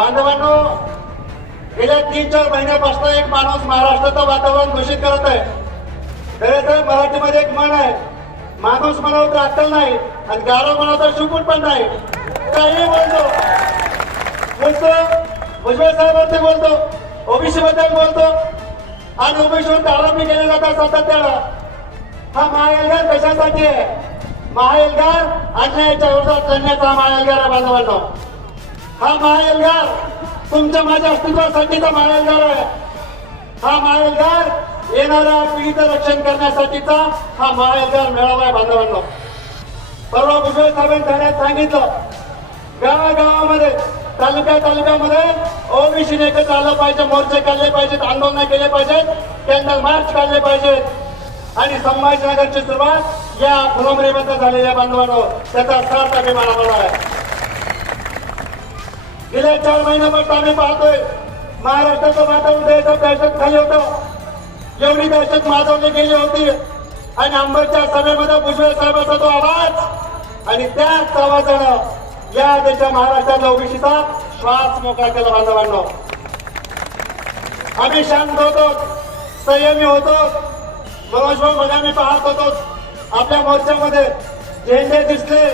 बांधवांनो गेल्या तीन चार महिन्यापासून एक माणूस महाराष्ट्राचं वातावरण दूषित करत आहे. खरं मराठीमध्ये एक म्हण आहे माणूस म्हणावं तर अक्कल नाही आणि गारो म्हणावं तर शिकून पण नाही. काही बोलतो. बोलतो. भुजबळ साहेबांचे बोलतो. ओबीसी बद्दल बोलतो. आणि ओबीसीवर आरोपी केले जातात सातत्याला हा महाएल्गार कशासाठी आहे? महाएल्गार अन्यायाच्या विरोधात लढण्याचा महाएल्गार आहे बांधवांनो. हा महाएल्गार तुमच्या माझ्या अस्तित्वासाठीचा महाएल्गार आहे. हा महाएल्गार येणाऱ्या पिढीचं रक्षण करण्यासाठीचा हा महाएल्गार मेळावा आहे बांधवांना. परवा भुजबळ साहेबांनी ठाण्यात सांगितलं गावागावामध्ये तालुक्या तालुक्यामध्ये ओबीसी एकत्र आलं पाहिजे मोर्चे काढले पाहिजेत आंदोलन केले पाहिजेत कॅन्डल मार्च काढले पाहिजेत. आणि संभाजीनगरची सुरुवात या फुलंबरीमध्ये झालेल्या बांधवांवर त्याचा सार्थ अभिमान आम्हाला आहे. गेल्या चार महिन्यापासून आम्ही पाहतोय महाराष्ट्राचं वातावरण द्यायचं दहशत खाली होतं. एवढी दहशत माजवली गेली होती. आणि अंबरच्या सभेमध्ये भुजबळ साहेबांचा तो आवाज आणि त्याच आवाजानं या देशा महाराष्ट्रातल्या ओबीसीचा श्वास मोकळा केला बांधवांना. आम्ही शांत होतो संयमी होतो. मनोजभाऊ मध्ये आम्ही पाहत होतो आपल्या मोर्चामध्ये झेंडे दिसले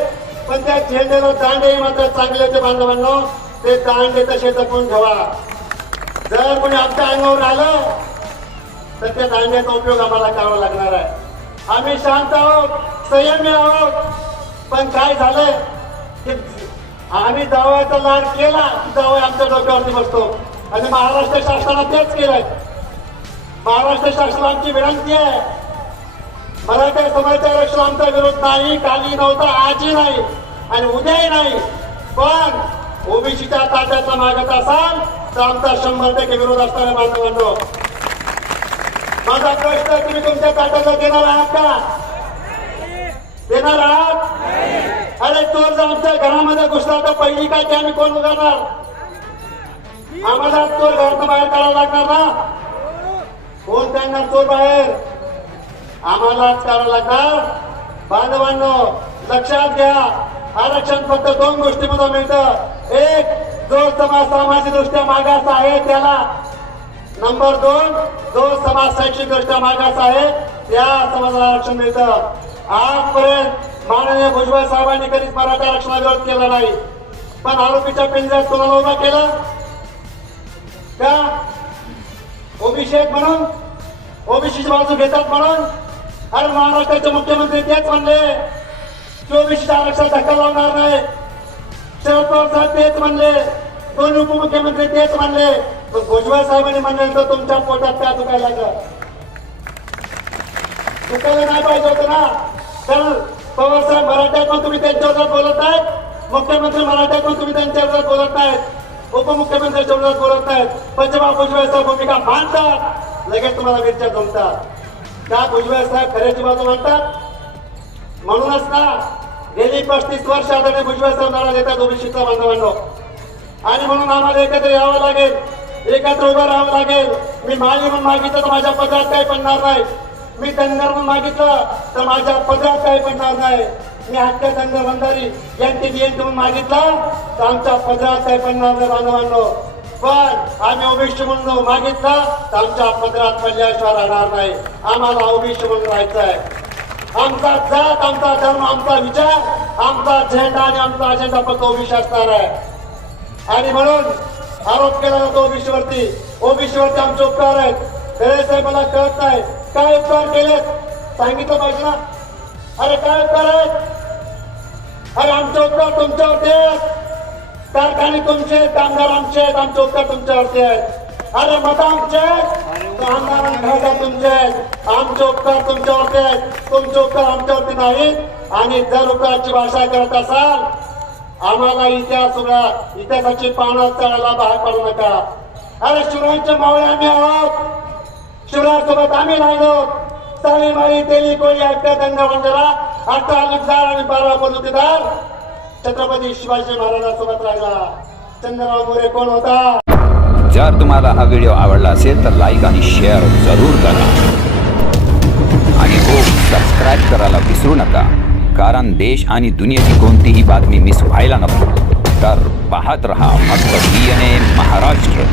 पण त्या झेंड्याला दांडे मात्र चांगले होते बांधवांनो. ते दांडे तसे जपून ठेवा? जर कोणी आमच्या अंगावर आलं तर त्या दांड्याचा उपयोग आम्हाला करावा लागणार आहे. आम्ही शांत आहोत संयमी आहोत. पण काय झालंय? की आम्ही जावयाचा लाड केला की जावया आमच्या डोक्यावरती बसतो. आणि महाराष्ट्र शासनानं तेच केलंय. महाराष्ट्र शासनाची विनंती आहे. मराठा समाजाच्या आरक्षण आमचा विरोध नाही काली नव्हता आजही नाही आणि उद्याही नाही. पण ओबीसीच्या ताट्याचा मागत असाल तर आमचा शंभर टक्के विरोध असणाऱ्या बांधवांनो माझा प्रश्न तुम्ही तुमच्या ताट्याला देणार आहात का? देणार आहात? अरे चोर जर आमच्या घरामध्ये घुसला तर पहिली काय ते आम्ही कोण उघडणार आम्हाला चोर घरात बाहेर काढावा लागणार ना? कोण त्यांना चोर बाहेर? आम्हालाच करावं लागणार? बांधवांनो लक्षात घ्या आरक्षण फक्त दोन गोष्टीमधून मिळतं. एक जो समाज सामाजिक दृष्ट्या मागास आहे त्याला नंबर दोन जो समाज शैक्षणिक दृष्ट्या मागास आहे त्या समाजाला आरक्षण मिळतं. आजपर्यंत माननीय भुजबळ साहेबांनी कधीच मराठा आरक्षणा विरोध केला नाही. पण आरोपीच्या पिंजऱ्यात कोणाला उभा केला? का? ओबीसी म्हणून? ओबीसीची बाजू घेतात म्हणून? अरे महाराष्ट्राचे मुख्यमंत्री तेच म्हणले की ओबीसीच्या आरक्षण धक्का लावणार नाही. शरद पवार साहेब तेच म्हणले. दोन उपमुख्यमंत्री तेच म्हणले. पण भुजबळ साहेबांनी म्हणलं तर तुमच्या पोटात त्या दुखायला लागलं? दुखायला नाही पाहिजे होतं ना. कारण पवार साहेब मराठ्यात पण तुम्ही त्यांच्या बोलत आहेत. मुख्यमंत्री मराठ्यात पण तुम्ही त्यांच्या बोलत आहेत. उपमुख्यमंत्र्यांच्या विरोधात बोलत आहेत. पण जेव्हा भुजबळ साहेब भूमिका मांडतात लगेच तुम्हाला मिरच्या जमतात. त्या भुजबळ साहेब खऱ्याची बाजू मांडतात? म्हणूनच ना. गेली पस्तीस वर्ष आधारे भुजबळ साहेब लढा देतात ओबीसीचा बांधवांनो. आणि म्हणून आम्हाला एकत्र यावं लागेल. एकत्र उभं राहावं लागेल. मी माली म्हणून मागितलं तर माझ्या पदरात काही पडणार नाही. मी धनगर म्हणून मागितलं तर माझ्या पदरात काही पडणार नाही. मी हक्क धनगर भंडारी यांची जयंती म्हणून मागितलं तर आमच्या पदरात काही पडणार नाही बांधवांनो. पण आम्ही ओबीसी म्हणून मागितलं तर आमच्या पदरात पडल्याशिवाय राहणार नाही. आम्हाला ओबीसी म्हणून राहायचं आहे आमचा जात आमचा धर्म आमचा विचार आमचा झेंडा आणि आमचा अजेंडा फक्त ओबीसी असणार आहे. आणि म्हणून आरोप केला जातो ओबीसीवरती. ओबीसीवरती आमचे उपकार आहेत. खरे साहेब मला कळत नाही. काय उपकार केलेत? सांगितलं पाहिजे ना. अरे काय उपकार आहेत? अरे आमचे उपकार तुमच्यावरती आहेत. कारखाने तुमचे आहेत कामगार आमचे आहेत आमचे उपकार तुमच्यावरती आहेत. अरे मत आमचे आहेत. आमदार तुमचे आमचे उपकार तुमच्यावरती आहेत. तुमचे उपकार आमच्यावरती नाहीत. आणि जर उपकाराची भाषा करत असाल आम्हाला इतिहास उघडा इतिहासाची पानं चढायला बाहेर पडू नका. अरे शिवरायांच्या मावळे आम्ही आहोत. शिवरायांसोबत आम्ही राहिलो साली माळी तेली कोळी अट्ट्या दंगा मंडळा अठरा अलिफदार आणि बारा बलुतेदार छत्रपती शिवाजी महाराजांसोबत राहिला. चंद्रराव मोरे कोण होता? जर तुम्हाला हा व्हिडिओ आवडला असेल तर लाईक आणि शेअर जरूर करा. आणि हो सबस्क्राईब करायला विसरू नका कारण देश आणि दुनियेची कोणतीही बातमी मिस व्हायला नको. तर पाहत रहा फक्त डी एन ए महाराष्ट्र.